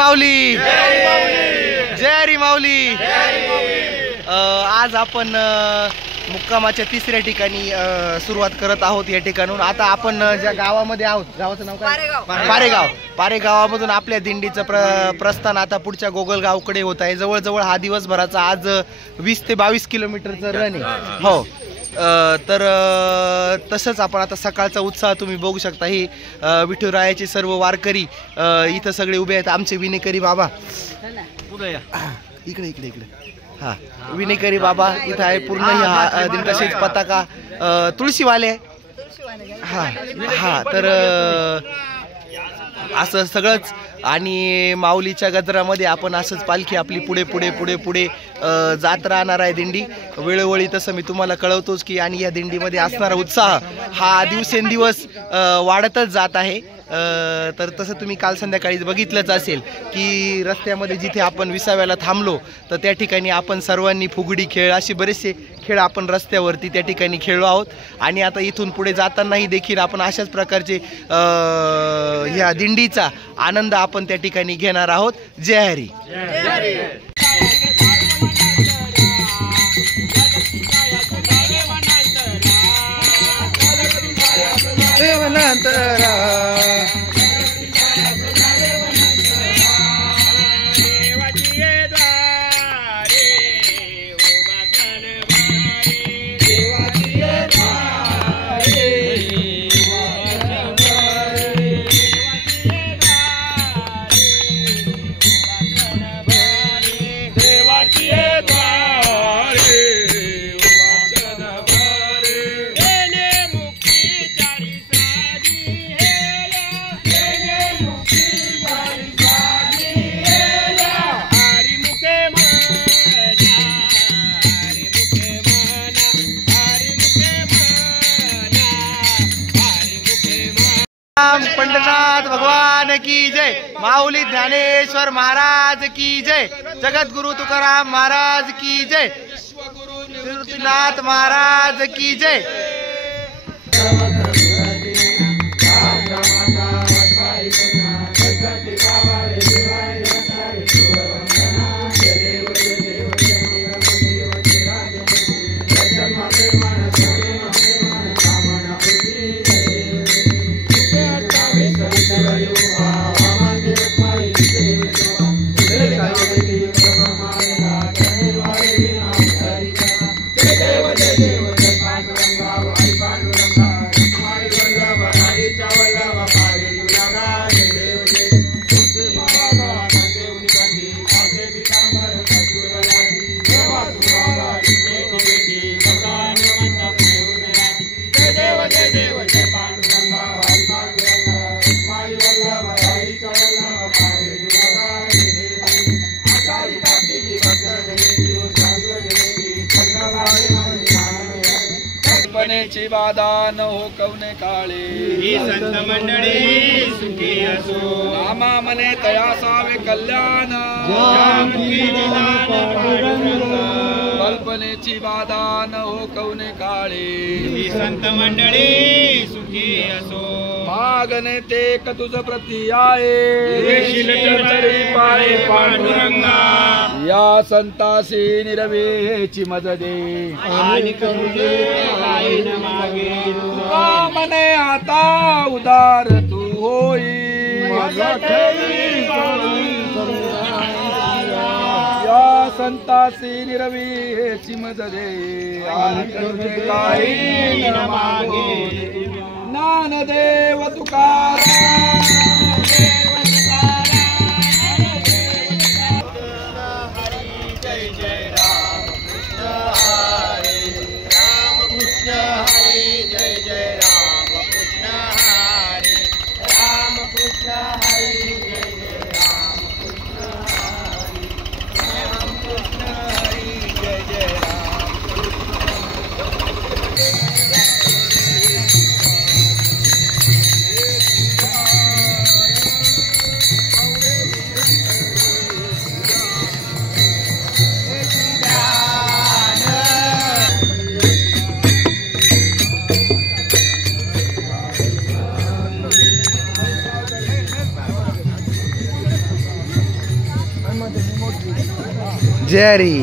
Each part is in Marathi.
माऊली जय हरी माऊली। आज आपण मुक्कामाच्या तिसऱ्या ठिकाणी सुरुवात करत आहोत। या ठिकाणून आता आपण ज्या गावामध्ये आहोत, गावाचं नाव काय? पारेगाव। पारेगावामधून आपल्या दिंडीचं प्रस्थान आता पुढच्या गोगलगावकडे होत आहे। जवळजवळ हा दिवसभराचा आज 20 ते 22 किलोमीटरचा रन आहे। हो, तर तसंच आपण आता सकाळचा उत्साह तुम्ही बघू शकता। ही विठुरायाचे सर्व वारकरी इथं सगळे उभे आहेत। आमचे विनेकरी बाबा इकडे इकडे इकडे, हा विनेकरी बाबा इथं आहे। पूर्ण तसेच पताका तुळशीवाले, हा हा, तर असं सगळंच। आणि माऊलीच्या गजरामध्ये आपण असंच पालखी आपली पुढे पुढे पुढे पुढे जात राहणार आहे दिंडी वेळोवेळी। तसं मी तुम्हाला कळवतोच की आणि या दिंडीमध्ये असणारा उत्साह हा दिवसेंदिवस वाढतच जात आहे। तर तसं तुम्ही काल संध्याकाळी बघितलंच असेल की रस्त्यामध्ये जिथे आपण विसाव्याला थांबलो तर त्या ठिकाणी आपण सर्वांनी फुगडी खेळ असे बरेचसे खेळ आपण रस्त्यावरती त्या ठिकाणी खेळलो आहोत। आणि आता इथून पुढे जातानाही देखील आपण अशाच प्रकारचे ह्या दिंडीचा आनंद आपण त्या ठिकाणी घेणार आहोत। जय हरी। पंडनाथ भगवान की जय। माऊली ज्ञानेश्वर महाराज की जय। जगद्गुरु तुकाराम महाराज की जय। विश्वगुरुनाथ महाराज की जय। ची बाधा न हो कवने काळे, ही संत मंडळी सुखी असो। नामा मने तया सावे कल्याण, कल्पनेची बाधा न हो कवने काळे, ही संत मंडळी सुखी असो। मागणे ते क तुझ प्रती आहे, चरी पाये पांडुरंगा। या संतासी निरवेची मज दे, आणि मने आता उदार तू होई। या संतासी निरवेची मज दे, आणि काही न मागे। ज्ञानदेव तुकाराम जय हरी.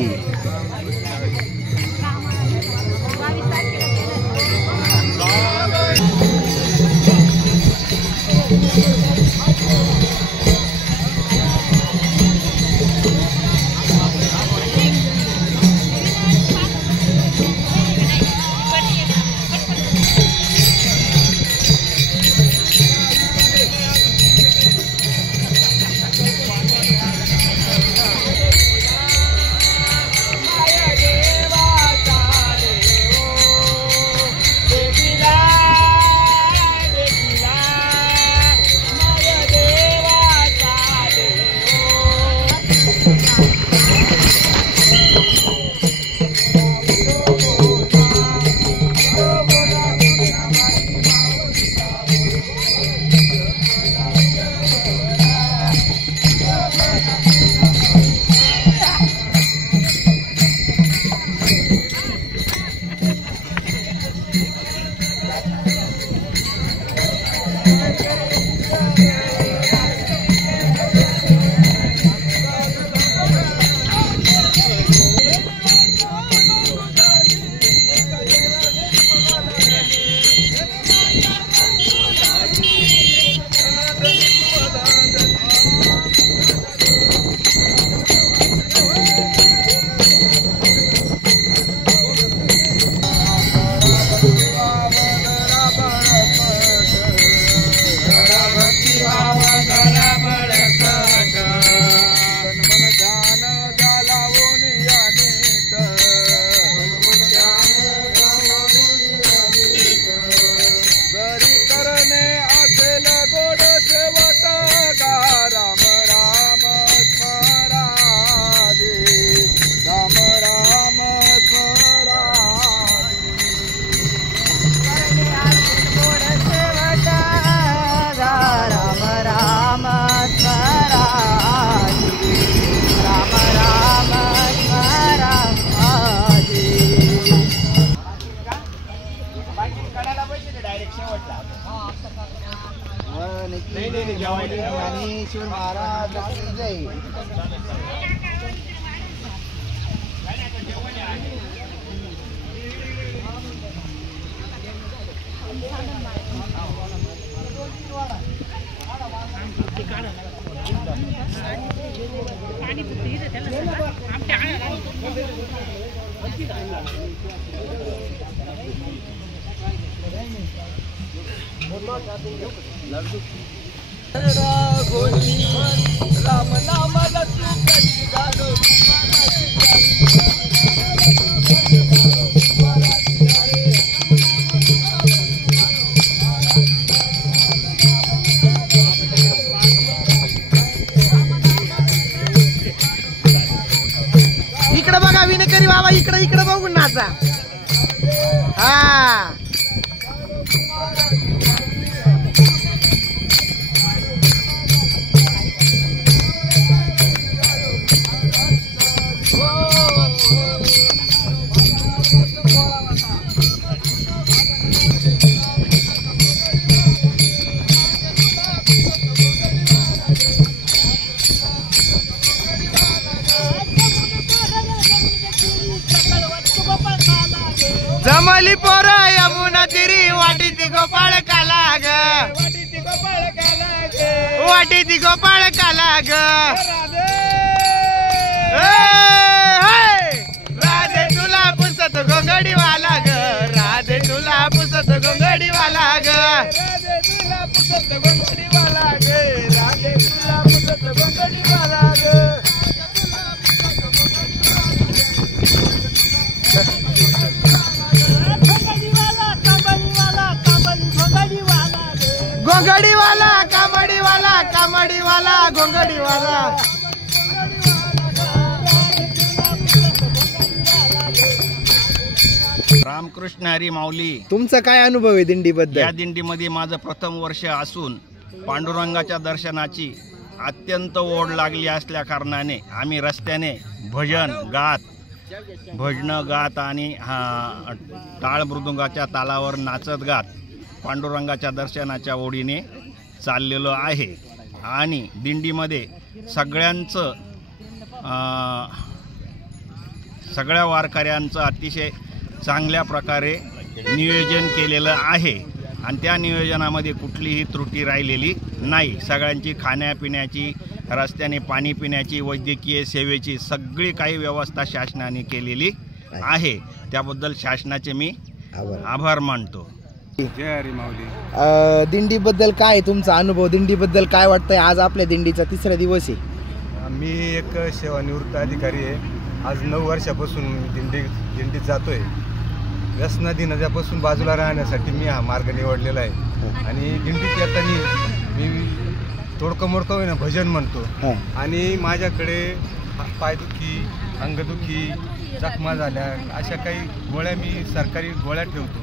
ज्ञानेश्वर महाराज की जय. राम नामाला तू कशी घालो. इकडे बघा विनेकरी बाबा, इकडे इकडे बघून नाचा. हा जमली पोर यमुना तिरी वाटीती गोपाळ काला ग. वाटीती गोपाळ काला ग. राधे तुला पुसत गोंगडी वाला ग. राधे तुला पुसत गोंगडी वाला ग. राधे तुला पुसत गोंगडी वाला ग. राधे तुला पुसत गोंगडी वाला ग. घोंगडी वाला कामडी वाला, कामडी वाला घोंगडी वाला. रामकृष्ण हरी माऊली. तुमचा काय अनुभव आहे दिंडीबद्दल? या दिंडीमध्ये माझं प्रथम वर्ष असून पांडुरंगाच्या दर्शनाची अत्यंत ओढ लागली असल्या कारणाने आम्ही रस्त्याने भजन गात आणि टाळ मृदुंगाच्या तालावर नाचत गात पांडुरंगाच्या दर्शनाच्या ओढीने चाललेलो आहे. आणि दिंडीमध्ये सगळ्यांचं सगळ्या वारकऱ्यांचं अतिशय चांगल्या प्रकारे नियोजन केलेलं आहे आणि त्या नियोजनामध्ये कुठलीही त्रुटी राहिलेली नाही. सगळ्यांची खाण्यापिण्याची, रस्त्याने पाणी पिण्याची, वैद्यकीय सेवेची सगळी काही व्यवस्था शासनाने केलेली आहे. त्याबद्दल शासनाचे मी आभार मानतो. जय हरी माऊली. दिंडीबद्दल काय तुमचा अनुभव? दिंडीबद्दल काय वाटतंय? आज आपल्या दिंडीचा 3रा दिवस आहे. मी एक सेवानिवृत्त अधिकारी आहे. आज 9 वर्षापासून दिंडीत जातोय. व्यसनादी नद्यापासून बाजूला राहण्यासाठी मी हा मार्ग निवडलेला आहे. आणि दिंडीत येताना मी तोडकं मोडकं होईना भजन म्हणतो. आणि माझ्याकडे पायदुखी, अंगदुखी, जखमा झाल्या अशा काही गोळ्या मी सरकारी गोळ्या ठेवतो.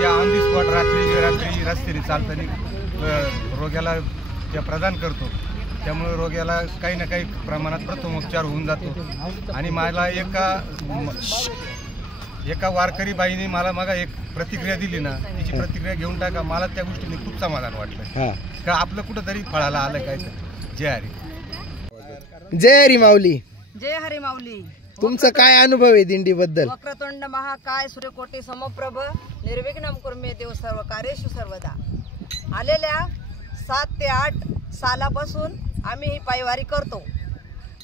त्या ऑन दी स्पॉट रात्री रस्त्याने चालताना रोग्याला त्या प्रदान करतो. त्यामुळे रोग्याला काही ना काही प्रमाणात प्रथमोपचार होऊन जातो. आणि मला एका वारकरी बाईने मला मग एक प्रतिक्रिया दिली ना, तिची प्रतिक्रिया घेऊन टाका. मला त्या गोष्टीने खूप समाधान वाटलं का आपलं कुठंतरी फळाला आलं काय तर. जय हरी. जय हरी माऊली. जय हरी माऊली. तुमचा काय अनुभव आहे दिंडीबद्दल? वक्रतुंड महाकाय सूर्यकोटी समप्रभ निर्विघ्नं कुर्मे देव सर्व कार्येषु सर्वदा. आलेल्या 7 ते 8 सालापासून आम्ही ही पायवारी करतो.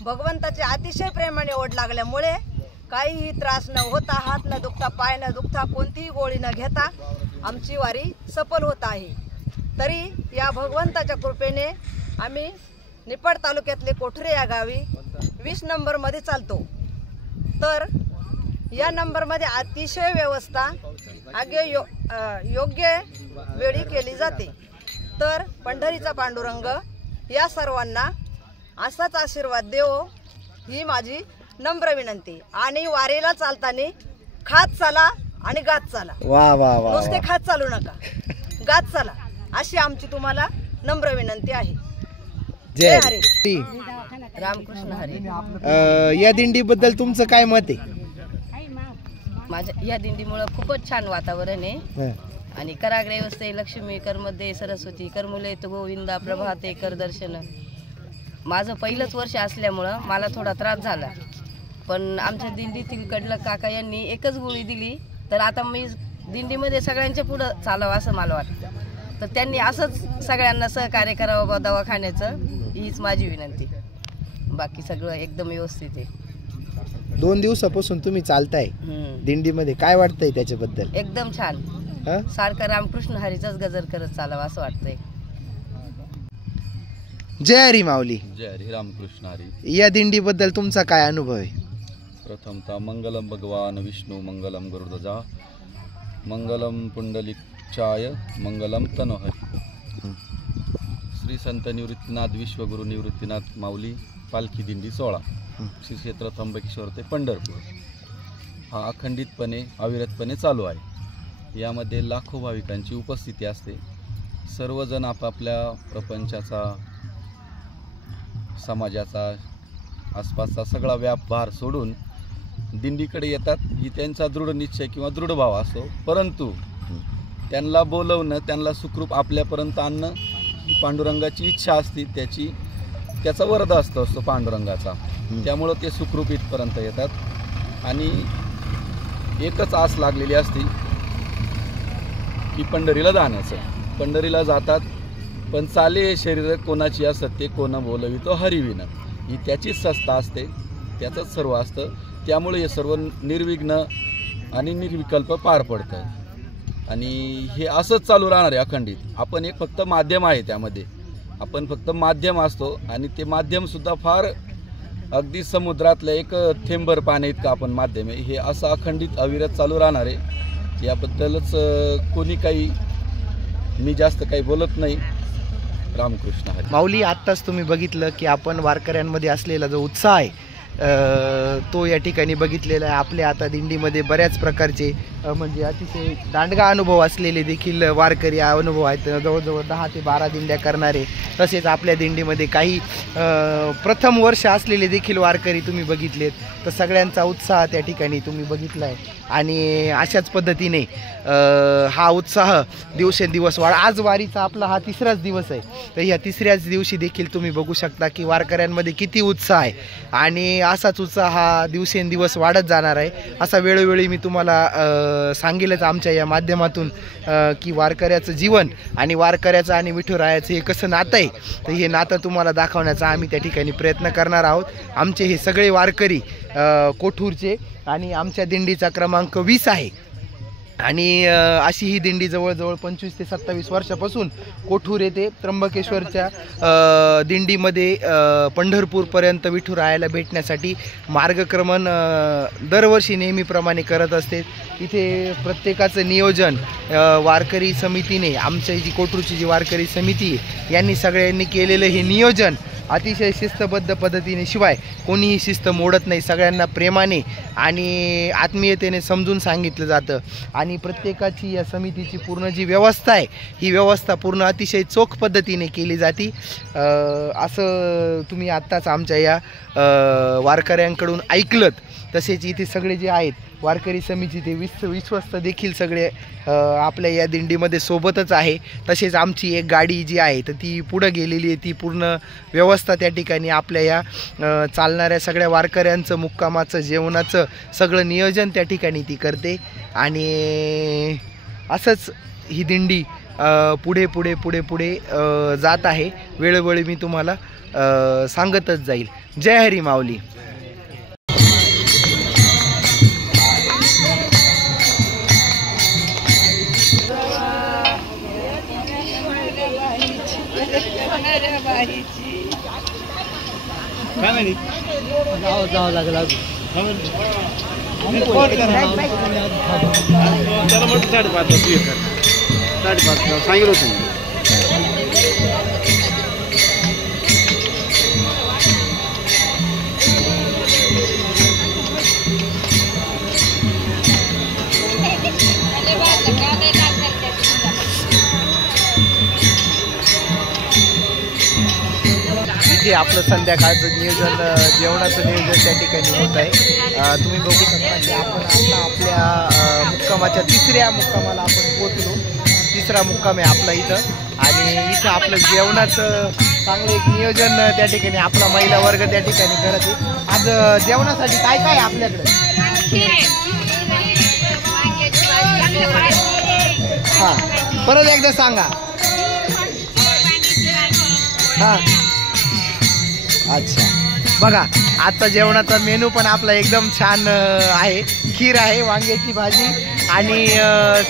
भगवंताचे अतिशय प्रेमाने ओढ लागल्यामुळे काहीही त्रास न होता, हात न दुखता, पाय न दुखता, कोणतीही गोळी न घेता आमची वारी सफल होत आहे. तरी या भगवंताच्या कृपेने आम्ही निपाड तालुक्यातले कोठरे या गावी 20 नंबरमध्ये चालतो. तर या नंबरमध्ये अतिशय व्यवस्था योग्य वेळी केली जाते. तर पंढरीचा पांडुरंग या सर्वांना असाच आशीर्वाद देव ही माझी नम्र विनंती. आणि वारीला चालताना खात चाला आणि गात चाला. वा वा वा. नुसते खात चालू नका, गात चाला अशी आमची तुम्हाला नम्र विनंती आहे. जय हरी. रामकृष्ण हरी. या दिंडीबद्दल तुमचं काय मत आहे? माझ्या या दिंडीमुळे खूपच छान वातावरण आहे. आणि कराग्रे वस्ते लक्ष्मी करमध्ये सरस्वती करमुले तो गोविंदा प्रभाते कर दर्शन. माझं पहिलंच वर्ष असल्यामुळं मला थोडा त्रास झाला. पण आमच्या दिंडीतील कडलं काका यांनी एकच गोळी दिली. तर आता मी दिंडीमध्ये सगळ्यांच्या पुढं चालावं असं मला वाटतं. तर त्यांनी असंच सगळ्यांना सहकार्य करावं दवाखान्याचं, हीच माझी विनंती. बाकी सगळं एकदम व्यवस्थित आहे. 2 दिवसापासून तुम्ही चालताय दिंडीमध्ये, काय वाटतंय त्याच्याबद्दल? एकदम छान. सारखं रामकृष्ण हरीचाच गजर करत चालावं असं वाटतंय. जय हरी माऊली. जय हरी. रामकृष्ण हरी. या दिंडीबद्दल तुमचा काय अनुभव आहे? प्रथमतः मंगलम भगवान विष्णू, मंगलम गरुडध्वजा, मंगलम पुंडलिकाय, मंगलम तनोहरी. श्री संत निवृत्तीनाथ विश्वगुरु निवृत्तीनाथ माऊली पालखी दिंडी 16 श्री क्षेत्र त्र्यंबकेश्वर ते पंढरपूर हा अखंडितपणे अविरतपणे चालू आहे. यामध्ये लाखो भाविकांची उपस्थिती असते. सर्वजण आपापल्या प्रपंचाचा, समाजाचा, आसपासचा सगळा व्यापभार सोडून दिंडीकडे येतात. ही त्यांचा दृढ निश्चय किंवा दृढ भाव असतो. परंतु त्यांना बोलवणं, त्यांना सुखरूप आपल्यापर्यंत आणणं ही पांडुरंगाची इच्छा असते. त्याचा वरद असतो पांडुरंगाचा. त्यामुळं ते सुखरूप इथपर्यंत येतात. आणि एकच आस लागलेली असते की पंढरीला जाण्याचं. पंढरीला जातात, पण चाले शरीर कोणाची असत ते कोण बोलवितो हरिविनं, ही त्याचीच संस्था असते, त्याचंच सर्व असतं. त्यामुळे हे सर्व निर्विघ्न आणि निर्विकल्प पार पडतं. आणि हे असंच चालू राहणार आहे अखंडित. आपण एक फक्त माध्यम आहे, त्यामध्ये आपण फक्त माध्यम असतो. आणि ते माध्यमसुद्धा फार अगदी समुद्रातलं एक थेंबर पाणी इतकं आपण माध्यम आहे. हे असं अखंडित अविरत चालू राहणार आहे. याबद्दलच कोणी काही, मी जास्त काही बोलत नाही. रामकृष्ण हरी. माऊली, आत्ताच तुम्ही बघितलं की आपण वारकऱ्यांमध्ये असलेला जो उत्साह आहे तो या ठिकाणी बघितलेला आहे. आपल्या आता दिंडीमध्ये बऱ्याच प्रकारचे म्हणजे अतिशय दांडगा अनुभव असलेले देखील वारकरी अनुभव आहेत. जवळजवळ 10 ते 12 दिंड्या करणारे, तसेच आपल्या दिंडीमध्ये काही प्रथम वर्ष असलेले देखील वारकरी तुम्ही बघितलेत. तर सगळ्यांचा उत्साह त्या ठिकाणी तुम्ही बघितला आहे. आणि अशाच पद्धतीने हा उत्साह दिवसेंदिवस आज वारीचा आपला हा 3राच दिवस आहे. तर ह्या 3ऱ्याच दिवशी देखील तुम्ही बघू शकता की वारकऱ्यांमध्ये किती उत्साह आहे आणि असाच उत्साह हा दिवसेंदिवस वाढत जाणार आहे. असा वेळोवेळी मी तुम्हाला सांगेलच आमच्या या माध्यमातून की वारकऱ्याचं जीवन आणि वारकऱ्याचं आणि विठुरायाचं हे कसं नातं आहे. तर हे नातं तुम्हाला दाखवण्याचा आम्ही त्या ठिकाणी प्रयत्न करणार आहोत. आमचे हे सगळे वारकरी कोठूरचे आणि आमच्या दिंडीचा क्रमांक 20 आहे आणि अशी ही दिंडी जवळजवळ 25 ते 27 वर्षापासून कोठूर येथे त्र्यंबकेश्वरच्या दिंडीमध्ये पंढरपूरपर्यंत विठुरायाला भेटण्यासाठी मार्गक्रमण दरवर्षी नेहमीप्रमाणे करत असते. इथे प्रत्येकाचं नियोजन वारकरी समितीने, आमच्या जी कोठूरची जी वारकरी समिती यांनी सगळ्यांनी केलेलं हे नियोजन अतिशय शिस्तबद्ध पद्धतीने, शिवाय कोणीही शिस्त मोडत नाही, सगळ्यांना प्रेमाने आणि आत्मीयतेने समजून सांगितलं जातं आणि प्रत्येकाची या समितीची पूर्ण जी व्यवस्था आहे ही व्यवस्था पूर्ण अतिशय चोख पद्धतीने केली जाते. असं तुम्ही आत्ताच आमच्या या वारकऱ्यांकडून ऐकलत. तसेच इथे सगळे जे आहेत वारकरी समितीचे विश्वस्त देखील सगळे आपल्या या दिंडीमध्ये सोबतच आहे. तसेच आमची एक गाडी जी आहे तर ती पुढं गेलेली आहे. ती पूर्ण व्यवस्था त्या ठिकाणी आपल्या या चालणाऱ्या सगळ्या वारकऱ्यांचं मुक्कामाचं, जेवणाचं सगळं नियोजन त्या ठिकाणी ती करते आणि असंच ही दिंडी पुढे पुढे पुढे पुढे जात आहे. वेळोवेळी मी तुम्हाला सांगतच जाईल. जय हरी माऊली. जावं लागला त्याला म्हटलं 5.5 सांगितलं होतं. इथे आपलं संध्याकाळचं नियोजन, जेवणाचं नियोजन त्या ठिकाणी होत आहे. तुम्ही बघू शकता की आपण आता आपल्या मुक्कामाच्या 3ऱ्या मुक्कामाला आपण पोहोचलो. 3रा मुक्काम आहे आपला इथं आणि इथं आपलं जेवणाचं चांगलं एक नियोजन त्या ठिकाणी आपला महिला वर्ग त्या ठिकाणी करत आहे. आज जेवणासाठी काय काय आहे आपल्याकडे? हां, परत एकदा सांगा. हां, अच्छा. बघा, आजचा जेवणाचा मेनू पण आपला एकदम छान आहे. खीर आहे, वांग्याची भाजी आणि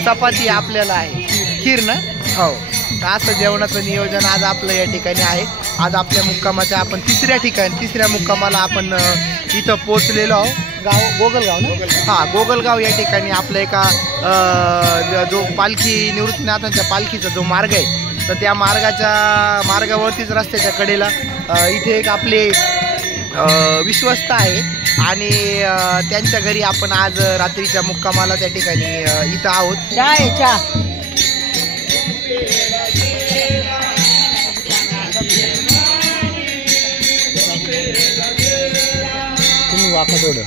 चपाती आपल्याला आहे. खीर ना? हो. असं जेवणाचं नियोजन आज आपलं या ठिकाणी आहे. आज आपल्या मुक्कामाच्या आपण 3ऱ्या मुक्कामाला आपण इथं पोचलेलो आहोत. गाव गोगलगाव ना? हां, गोगलगाव या ठिकाणी आपलं एका जो पालखी, निवृत्तीनाथांच्या पालखीचा जो मार्ग आहे तर त्या मार्गावरतीच रस्त्याच्या कडेला इथे एक आपले विश्वस्त आहे आणि त्यांच्या घरी आपण आज रात्रीच्या मुक्कामाला त्या ठिकाणी इथं आहोत. चहा तुम्ही वाका थोडं.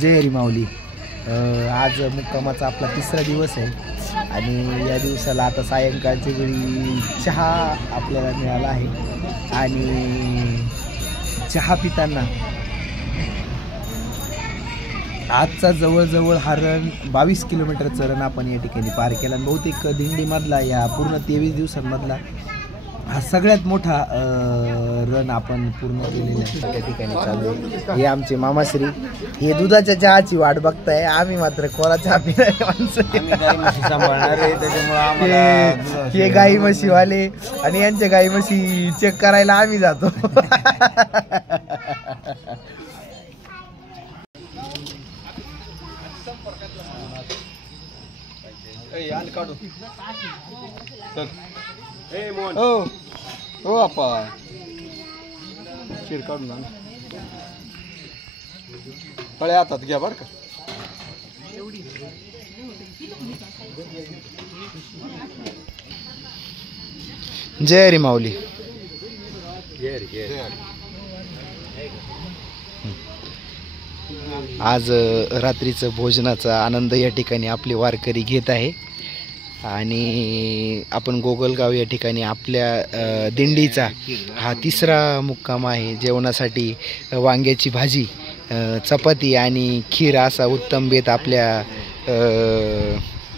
जय हरी माऊली. आज मुक्कामाचा आपला 3रा दिवस आहे आणि या दिवसाला आता सायंकाळच्या वेळी चहा आपल्याला मिळाला आहे आणि चहा पिताना आजचा जवळजवळ हा रन 22 किलोमीटरचा रन आपण या ठिकाणी पार केला. बहुतेक दिंडीमधला या पूर्ण 23 दिवसांमधला हा सगळ्यात मोठा रन आपण पूर्ण केलेला आहे. त्या ठिकाणी चालू आहे. हे आमचे मामाश्री हे दुधाच्या चहाची वाट बघताय. आम्ही मात्र कोरा चहा पिणारे माणसं. हे गाई म्हशीवाले आणि यांच्या गाई म्हशी चेक करायला आम्ही जातो. हो आपा चिड काढून आण. फळे हातात घ्या बरं का. जय हरी माऊली. आज रात्रीचं भोजनाचा आनंद या ठिकाणी आपले वारकरी घेत आहे आणि आपण गोगलगाव या ठिकाणी आपल्या दिंडीचा हा 3रा मुक्काम आहे. जेवणासाठी वांग्याची भाजी, चपाती आणि खीर असा उत्तम बेत आपल्या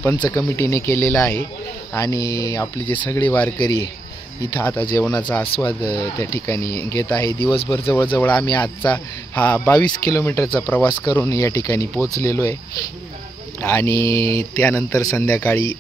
पंच कमिटीने केलेला आहे आणि आपले जे सगळे वारकरी इथं आता जेवणाचा आस्वाद त्या ठिकाणी घेत आहे. दिवसभर जवळजवळ आम्ही आजचा हा 22 किलोमीटरचा प्रवास करून या ठिकाणी पोचलेलो आहे आणि त्यानंतर संध्याकाळी